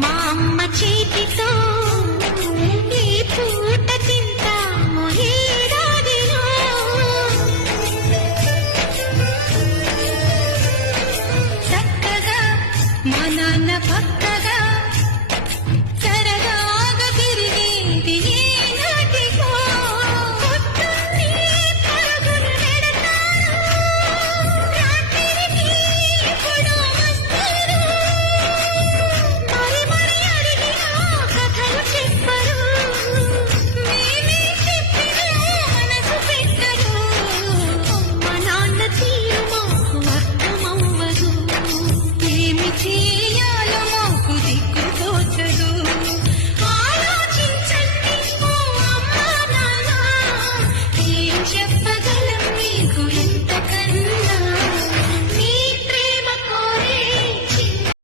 మా అమ్మ చేతితో ఈ పూట తింటాము ఏడాదిలో. చక్కగా మా నాన్న పక్క